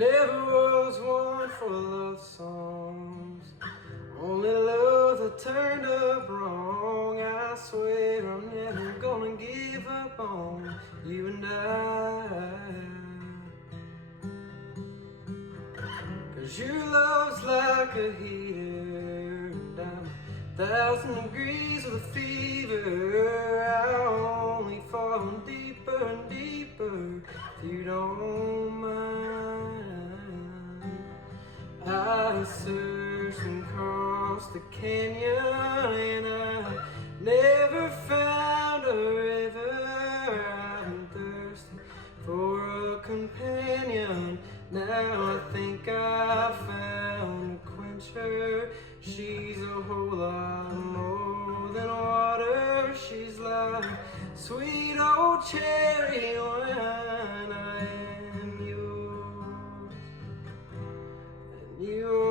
Never was one for love songs, only love that turned up wrong. I swear I'm never gonna give up on you and I, 'cause your love's like a heater, and I'm 1,000 degrees with a fever. I'll only fall deeper and deeper if you don't mind. I searched and crossed the canyon and I never found a river. I've been thirsty for a companion. Now I think I found a quencher. She's a whole lot more than water. She's like sweet old cherry wine. I am yours, and you